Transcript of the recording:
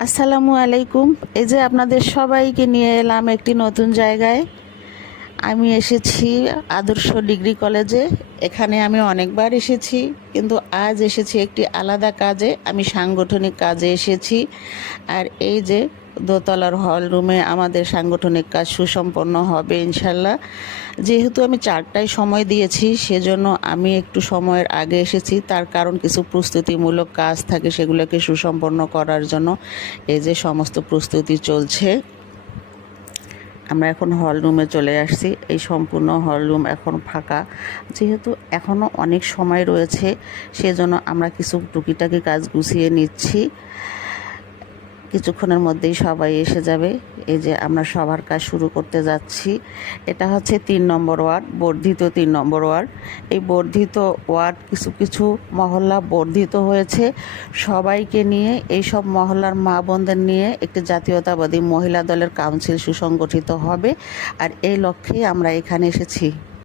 আসসালামু আলাইকুম। এই যে আপনাদের সবাইকে নিয়ে এলাম একটি নতুন জায়গায়। আমি এসেছি আদর্শ ডিগ্রি কলেজে। এখানে আমি অনেকবার এসেছি, কিন্তু আজ এসেছি একটি আলাদা কাজে। আমি সাংগঠনিক কাজে এসেছি। আর এই যে দোতলার হল রুমে আমাদের সাংগঠনিক কাজ সুসম্পন্ন হবে ইনশাল্লাহ। যেহেতু আমি 4টায় সময় দিয়েছি, সেজন্য আমি একটু সময়ের আগে এসেছি। তার কারণ কিছু প্রস্তুতিমূলক কাজ থাকে, সেগুলোকে সুসম্পন্ন করার জন্য এই যে সমস্ত প্রস্তুতি চলছে। আমরা এখন হল রুমে চলে আসছি। এই সম্পূর্ণ হল রুম এখন ফাঁকা। যেহেতু এখনও অনেক সময় রয়েছে, সেজন্য আমরা কিছু টুকিটাকি কাজ গুছিয়ে নিচ্ছি। কিছুক্ষণের মধ্যেই সবাই এসে যাবে। এই যে আমরা সবার কাজ শুরু করতে যাচ্ছি। এটা হচ্ছে 3 নম্বর ওয়ার্ড, বর্ধিত 3 নম্বর ওয়ার্ড। এই বর্ধিত ওয়ার্ড কিছু কিছু মহল্লা বর্ধিত হয়েছে। সবাইকে নিয়ে, এই সব মহল্লার মা বোনদের নিয়ে একটি জাতীয়তাবাদী মহিলা দলের কাউন্সিল সুসংগঠিত হবে। আর এই লক্ষ্যেই আমরা এখানে এসেছি।